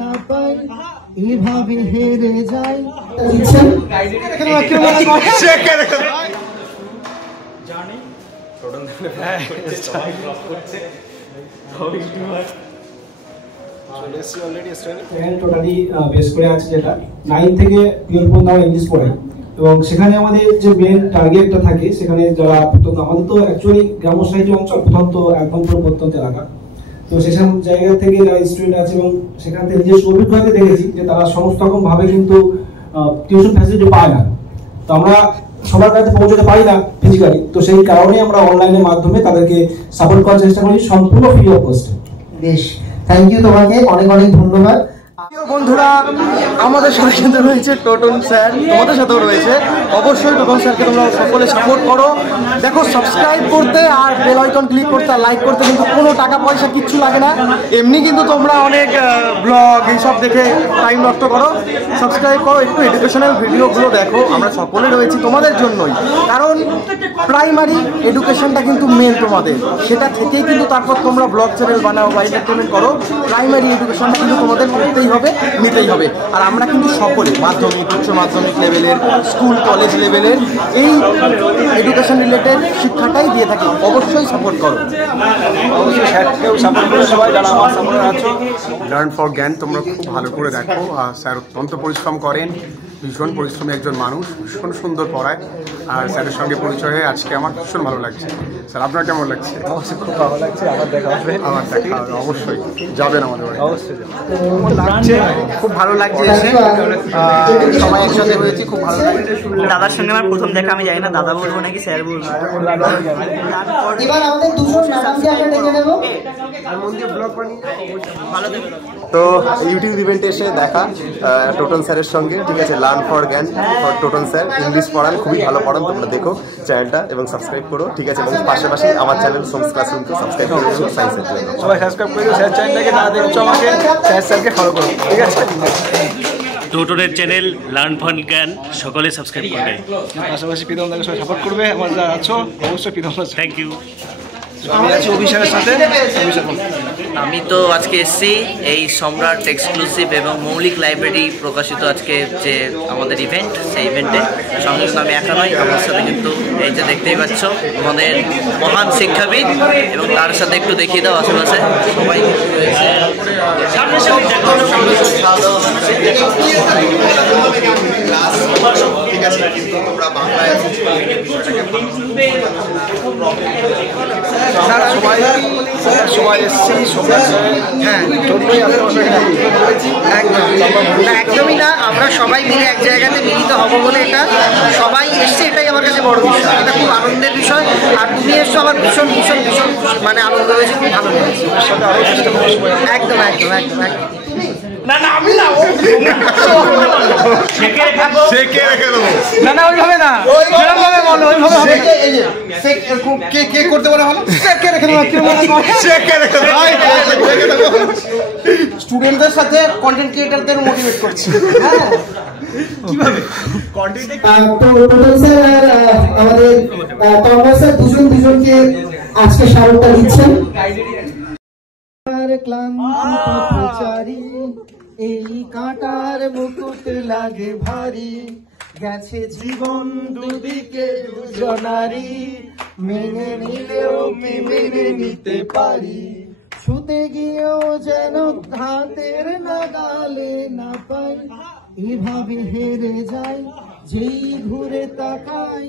না পাই এভাবে হেরে যাই। টোটালি বেস করে আছে যেটা 9 থেকে 12 পর্যন্ত আমরা ইংলিশ পড়াই এবং সেখানে আমাদের যে মেন টার্গেটটা থাকে সেখানে যারা প্রত্যন্ত আমাদের তো অ্যাকচুয়ালি গ্রাম সাহিত্য অঞ্চল প্রত্যন্ত একদম পুরো প্রত্যন্ত এলাকা, তো সেসব জায়গা থেকে যারা স্টুডেন্ট আছে এবং সেখান থেকে নিজস্ব অভিজ্ঞতা দেখেছি যে তারা সমস্ত রকম ভাবে কিন্তু টিউশন ফ্যাসিলিটি পায় না, তো আমরা সবার কাছে পৌঁছতে পারি না ফিজিক্যালি, তো সেই কারণে আমরা অনলাইনের মাধ্যমে তাদেরকে সাপোর্ট করার চেষ্টা করি সম্পূর্ণ ফ্রি অফ কস্টে। বেশ, থ্যাংক ইউ তোমাকে, অনেক অনেক ধন্যবাদ। বন্ধুরা, আমাদের সাথে কিন্তু রয়েছে টোটন স্যার, তোমাদের সাথেও রয়েছে। অবশ্যই টোটন স্যারকে তোমরা সকলে সাপোর্ট করো। দেখো, সাবস্ক্রাইব করতে আর বেল আইকন ক্লিক করতে আর লাইক করতে কিন্তু কোনো টাকা পয়সা কিচ্ছু লাগে না, এমনি কিন্তু তোমরা অনেক ব্লগ এইসব দেখে টাইম নষ্ট করো। সাবস্ক্রাইব করো, একটু এডুকেশনাল ভিডিওগুলো দেখো, আমরা সকলে রয়েছি তোমাদের জন্যই। কারণ প্রাইমারি এডুকেশনটা কিন্তু মেন তোমাদের, সেটা থেকেই কিন্তু তারপর তোমরা ব্লগ চ্যানেল বানাও বা এন্টারটেনমেন্ট করো। প্রাইমারি এডুকেশনটা কিন্তু তোমাদের করতেই হবে, নিতেই হবে। আর আমরা কিন্তু সকলে মাধ্যমিক, উচ্চ মাধ্যমিক লেভেলের, স্কুল কলেজ লেভেলের এই এডুকেশন রিলেটেড শিক্ষাটাই দিয়ে থাকি। অবশ্যই সাপোর্ট করো, অবশ্যই স্যারকেও সাপোর্ট করো সবাই যারা আমার সামনে আছো। লার্ন ফর জ্ঞান তোমরা খুব ভালো করে দেখো। আর স্যার অত্যন্ত পরিশ্রম করেন, ভীষণ পরিশ্রমী একজন মানুষ, ভীষণ সুন্দর পড়ায়। আর স্যারের সঙ্গে পরিচয় হয়ে আজকে আমার ভীষণ ভালো লাগছে। স্যার, আপনার কেমন লাগছে? অবশ্যই খুব ভালো লাগছে। আবার দেখা হবে, আমার দেখা হবে, অবশ্যই যাবেন আমাদের বাড়ি। অবশ্যই লাগছে, খুব ভালো লাগছে এসে সবাই একসাথে হয়েছি, খুব ভালো লাগছে। দাদার সঙ্গে আমার প্রথম দেখা, আমি জানি না দাদা বলবো নাকি স্যার বলবো। এবার আমাদের দুজন ম্যাডামকে আমরা ডেকে নেব। তো ইউটিউব ইভেন্টে এসে দেখা টোটন স্যারের সঙ্গে, ঠিক আছে? লার্ন ফর জ্ঞান ফর টোটন স্যার, ইংলিশ পড়ান, খুবই ভালো পড়ান। তোমরা দেখো চ্যানেলটা এবং সাবস্ক্রাইব করো, ঠিক আছে? এবং পাশাপাশি আমার চ্যানেল সোমস ক্লাসরুমকে সাবস্ক্রাইব করে দিও সায়েন্সের জন্য। সবাই সাবস্ক্রাইব করে দিও স্যার চ্যানেলটাকে, না দেখছো আমাকে স্যারকে ফলো করো, ঠিক আছে? টোটনের চ্যানেল লার্ন ফর জ্ঞান সকলে সাবস্ক্রাইব করবে। পাশাপাশি প্রীতমদাকে সবাই সাপোর্ট করবে, আমার যারা আছো অবশ্যই প্রীতমদা। Thank you. আমি আছি অভিষেকের সাথে। আমি তো আজকে এসেছি এই সম্রাট এক্সক্লুসিভ এবং মৌলিক লাইব্রেরি প্রকাশিত আজকে যে আমাদের ইভেন্ট, সেই ইভেন্টে সঙ্গে সঙ্গে আমি একা নই, আমার সাথে কিন্তু এই যে দেখতেই পাচ্ছ আমাদের মহান শিক্ষাবিদ, এবং তার সাথে একটু দেখিয়ে দাও আশেপাশে সবাই রয়েছে। ঠিক আছে, কিন্তু তোমরা বাংলায় সবাই এসছি, হ্যাঁ, একদমই না, আমরা সবাই মিলে এক জায়গাতে মিলিত হব বলে এটা সবাই এসছে, এটাই আমার কাছে বড় বিষয়। এটা খুব আনন্দের বিষয়, আর তুমি এসছো আমার ভীষণ ভীষণ ভীষণ মানে আনন্দ হয়েছে, খুব ভালো লেগেছে। একদম একদম একদম একদম। না না, আমি না, না না, ওইভাবে না, ওইভাবে বলো, ওইভাবে হবে। কে করতে পারে ভালো? স্টুডেন্টদের সাথে কন্টেন্ট ক্রিয়েটরদের মোটিভেট করছি। হ্যাঁ, কিভাবে কন্টেন্ট আমাদের তন্ময় স্যার দুজনকে আজকে স্মারকটা দিচ্ছেন। এই কাঁটার মুকুট লাগে ভারী, গেছে জীবন দুদিকে দুজনারি, মেনে নিলেও কি মেনে নিতে পারি, ছুতে গিয়েও যেন হাতের নাগালে না পাই, এভাবে হেরে যাই যেই ঘুরে তাকাই।